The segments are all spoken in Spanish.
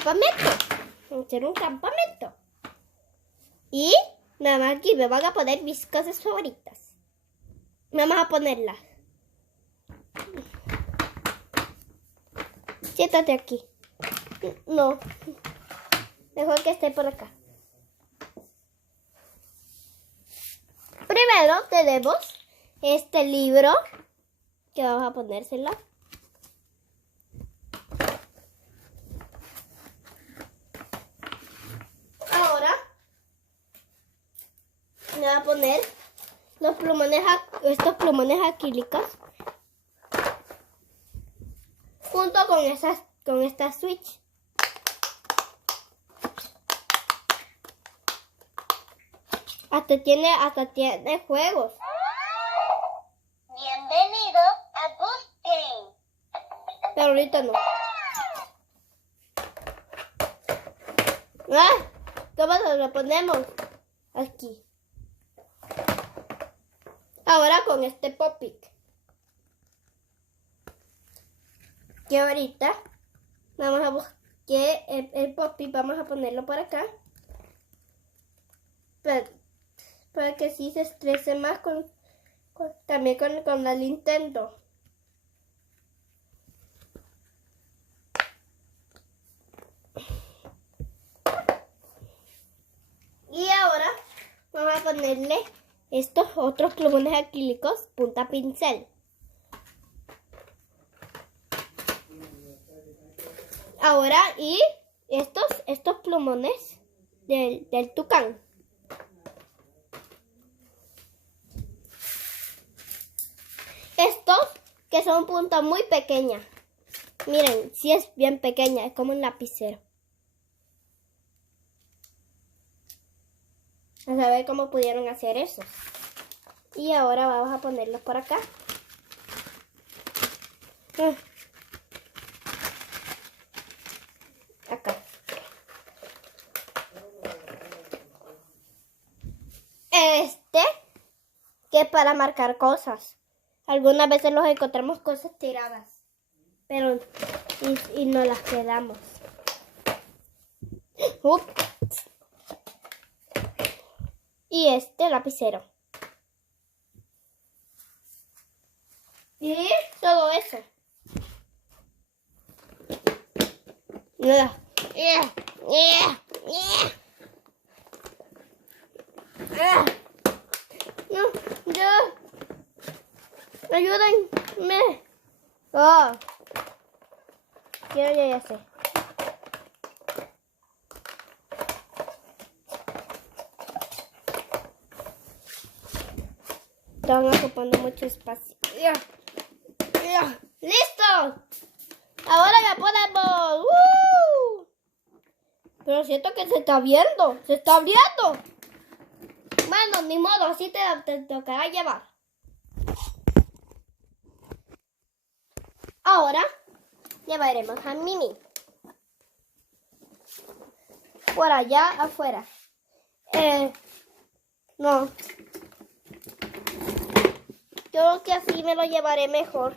campamento. Hacer un campamento. Y nada más aquí me van a poner mis cosas favoritas. Vamos a ponerlas. Siéntate aquí. No. Mejor que esté por acá. Primero tenemos este libro que vamos a ponérselo. Ahora me voy a poner los plumones, estos plumones acrílicos junto con esta switch. Hasta tiene juegos. Bienvenido a Boost Game. Pero ahorita no. ¿Cómo nos lo ponemos? Aquí. Ahora con este Pop-It. Que ahorita vamos a buscar el Pop-It, vamos a ponerlo por acá. Para que sí se estrese más también con la Nintendo. Y ahora vamos a ponerle estos otros plumones acrílicos punta pincel. Ahora y estos plumones del tucán. Estos que son punta muy pequeña. Miren, sí es bien pequeña, es como un lapicero. A saber cómo pudieron hacer eso. Y ahora vamos a ponerlos por acá. Acá. Que es para marcar cosas. Algunas veces los encontramos cosas tiradas. Pero y no las quedamos. Y este lapicero. Y todo eso. No, ayúdenme. Ya sé. Están ocupando mucho espacio. ¡Listo! Ahora ya podemos. Pero siento que se está viendo. ¡Se está abriendo! Bueno, ni modo, así te tocará llevar. Ahora llevaremos a Mimi por allá afuera. No. Creo que así me lo llevaré mejor.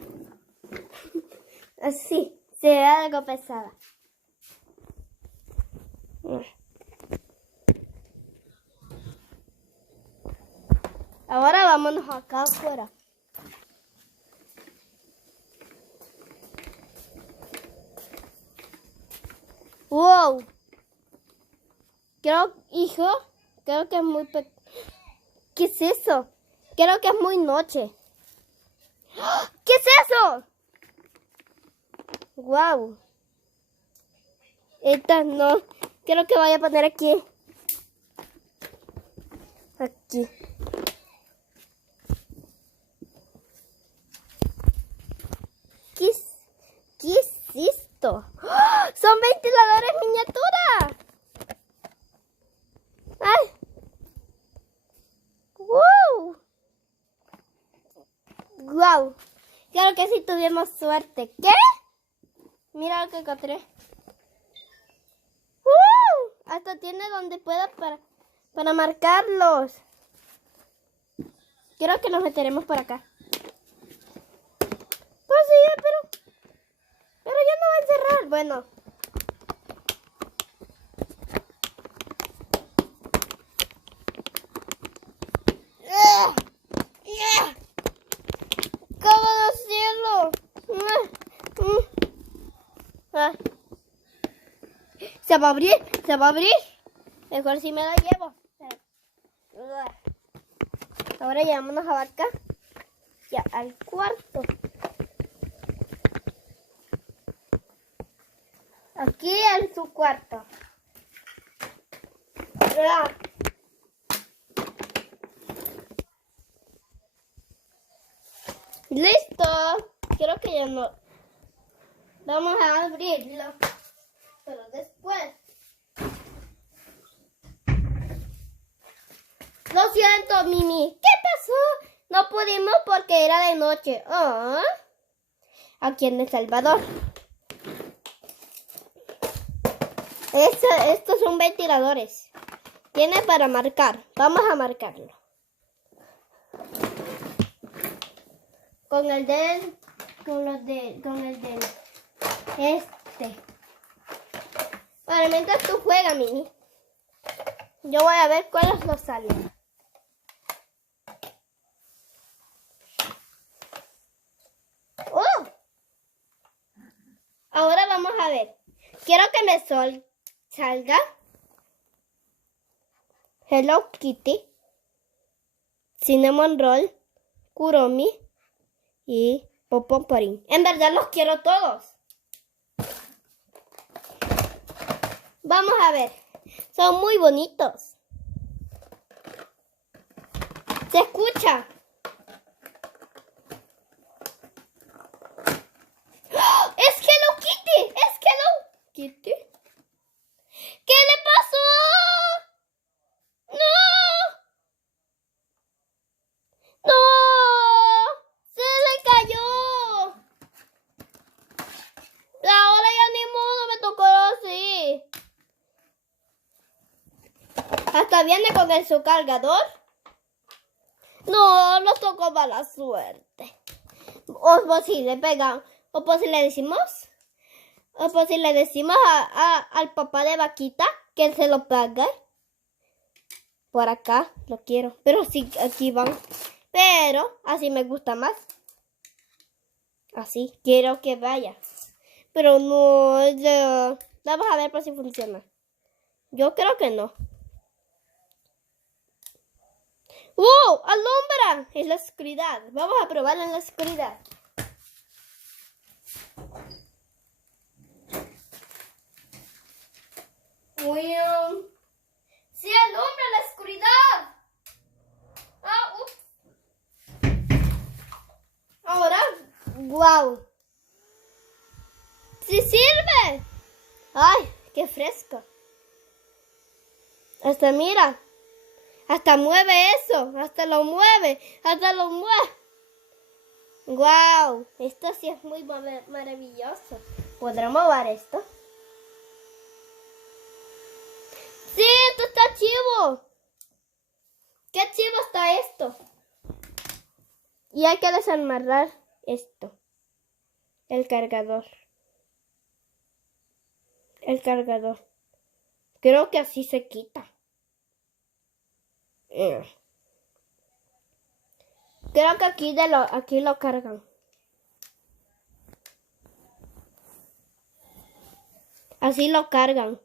Así, será algo pesada. Ahora vámonos acá afuera. ¡Wow! Creo que es muy pequeño. ¿Qué es eso? Creo que es muy noche. ¿Qué es eso? ¡Wow! Esta no. Creo que voy a poner aquí. Aquí. ¿Qué es esto? ¡Oh! ¡Son ventiladores miniatura! ¡Ay! ¡Wow! ¡Wow! Creo que sí tuvimos suerte. ¿Qué? Mira lo que encontré. Hasta tiene donde pueda para marcarlos. Creo que nos meteremos por acá. Pues sí, pero ya no va a encerrar. Bueno. Se va a abrir, se va a abrir. Mejor si me la llevo. Ahora llevámonos a acá. Ya, al cuarto. Aquí en su cuarto. Listo. Creo que ya no. Vamos a abrirlo. Pero después. Lo siento, Mimi. ¿Qué pasó? No pudimos porque era de noche. Ah. Aquí en El Salvador. Estos son ventiladores. Tiene para marcar. Vamos a marcarlo. Con el del. Con el del. Este. Bueno, mientras tú juegas, Mimi. Yo voy a ver cuáles nos salen. ¡Oh! Ahora vamos a ver. Quiero que me salga Hello Kitty, Cinnamon Roll, Kuromi y Popomporín. En verdad los quiero todos. Vamos a ver. Son muy bonitos. Se escucha. ¡Oh! ¡Es Hello Kitty! ¡Es Hello Kitty! ¿Qué le pasó? ¡No! ¡No! ¡Se le cayó! Ahora ya ni modo, me tocó así. Hasta viene con su cargador. No, nos tocó mala suerte. O pues si le pegan, o pues si le decimos, al papá de Vaquita que se lo pague. Por acá lo quiero, pero sí, aquí van. Pero así me gusta más. Así, quiero que vaya. Pero no, vamos a ver por si funciona. Yo creo que no. ¡Wow! ¡Alumbra! Es la oscuridad. Vamos a probarlo en la oscuridad. ¡Wow! ¡Sí alumbra la oscuridad! ¡Ah! ¡Ups! Ahora, ¡wow! ¡Sí sirve! ¡Ay! ¡Qué fresco! Hasta mira. Hasta mueve eso. Hasta lo mueve. Hasta lo mueve. ¡Wow! Esto sí es muy maravilloso. ¿Podrá mover esto? ¡Sí! ¡Esto está chivo! ¡Qué chivo está esto! Y hay que desamarrar esto. El cargador. El cargador. Creo que así se quita. Creo que aquí lo cargan. Así lo cargan.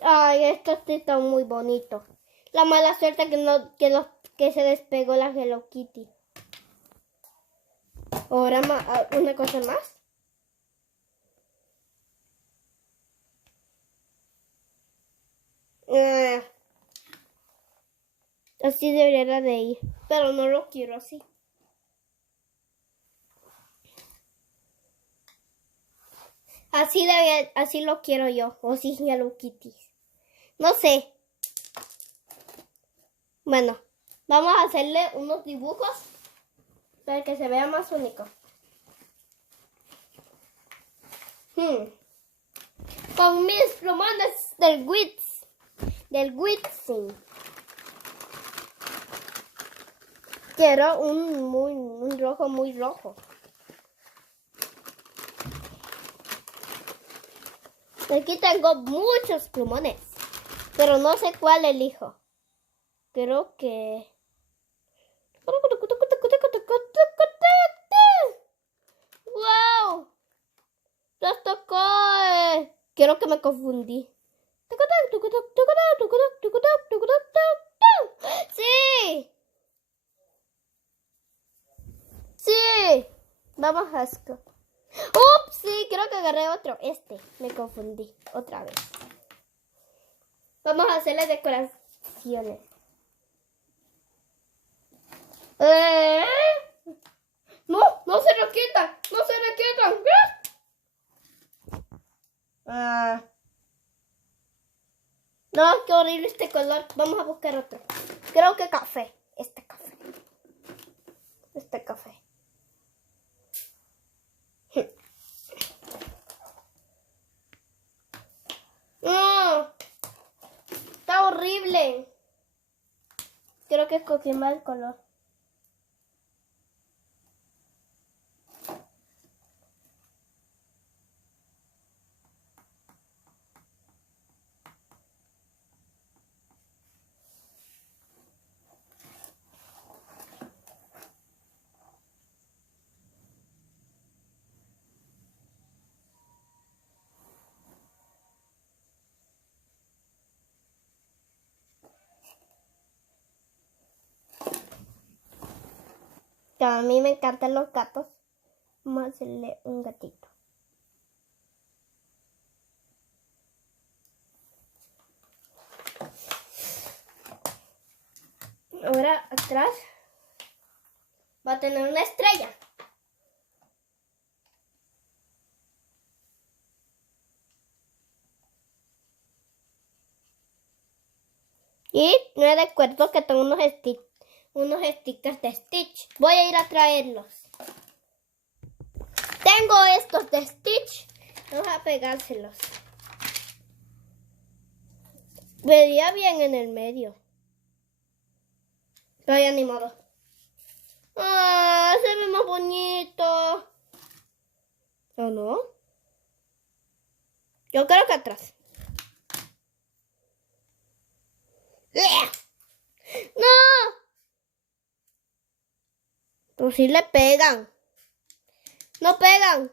Ay, esto sí está muy bonito. La mala suerte que se despegó la Hello Kitty. Ahora una cosa más. Así debería de ir, pero no lo quiero así. Así lo quiero yo, o si Hello Kitty. No sé. Bueno, vamos a hacerle unos dibujos para que se vea más único. Con mis plumones del Witzing. Quiero un rojo muy rojo. Aquí tengo muchos plumones, pero no sé cuál elijo. Creo que... ¡Wow! ¡Los tocó! Creo que me confundí. ¡Sí! ¡Sí! Vamos a esto. ¡Ups! Sí, creo que agarré otro. Me confundí otra vez. Vamos a hacer las decoraciones. No, no se lo quitan. No se lo quitan. No, qué horrible este color. Vamos a buscar otro. Creo que café. Este café. No, está horrible. Creo que escogí mal el color. A mí me encantan los gatos. Vamos a hacerle un gatito. Ahora atrás va a tener una estrella. Y no recuerdo que tengo unos stickers de Stitch. Voy a ir a traerlos. Tengo estos de Stitch. Vamos a pegárselos. Vería bien en el medio. Pero ya ni modo. ¡Ah! Se ve más bonito. ¿O no? Yo creo que atrás. ¡No! Pero sí le pegan. No pegan.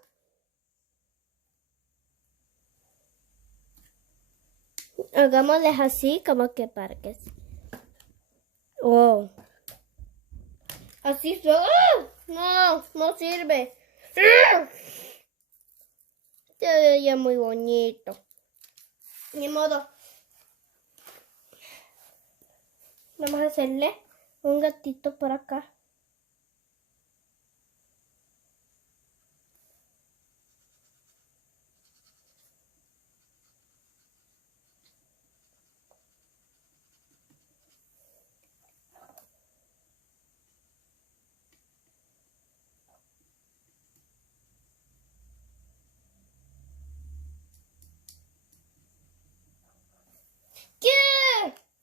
Hagámosles así como que parques. Oh. Así no, no sirve. Se veía muy bonito. Ni modo. Vamos a hacerle un gatito por acá. ¿Qué?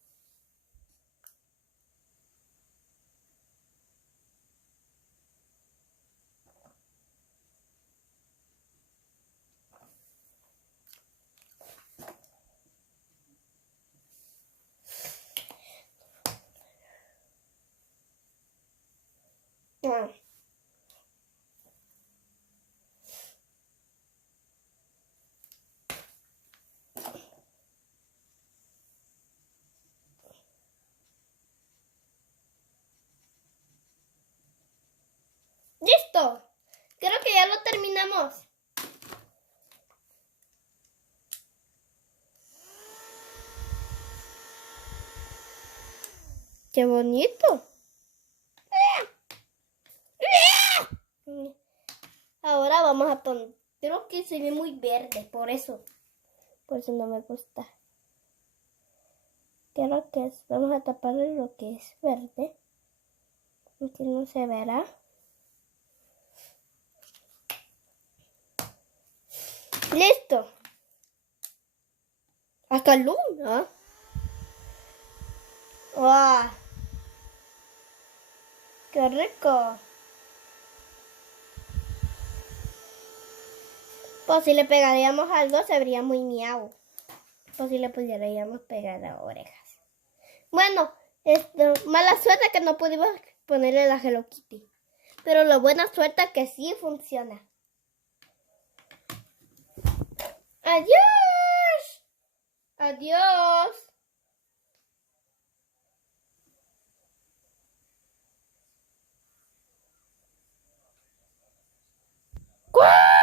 ¡Listo! Creo que ya lo terminamos. ¡Qué bonito! Ahora vamos a poner... Creo que se ve muy verde, por eso no me gusta. Creo que es... Vamos a taparle lo que es verde. Aquí no se verá. ¡Listo! Hasta luna. ¡Wow! ¡Qué rico! Pues si le pegaríamos algo, se vería muy miau. Pues si le pudiéramos pegar a orejas. Bueno, mala suerte que no pudimos ponerle la Hello Kitty. Pero la buena suerte es que sí funciona. ¡Adiós! Adiós. ¡Cuá!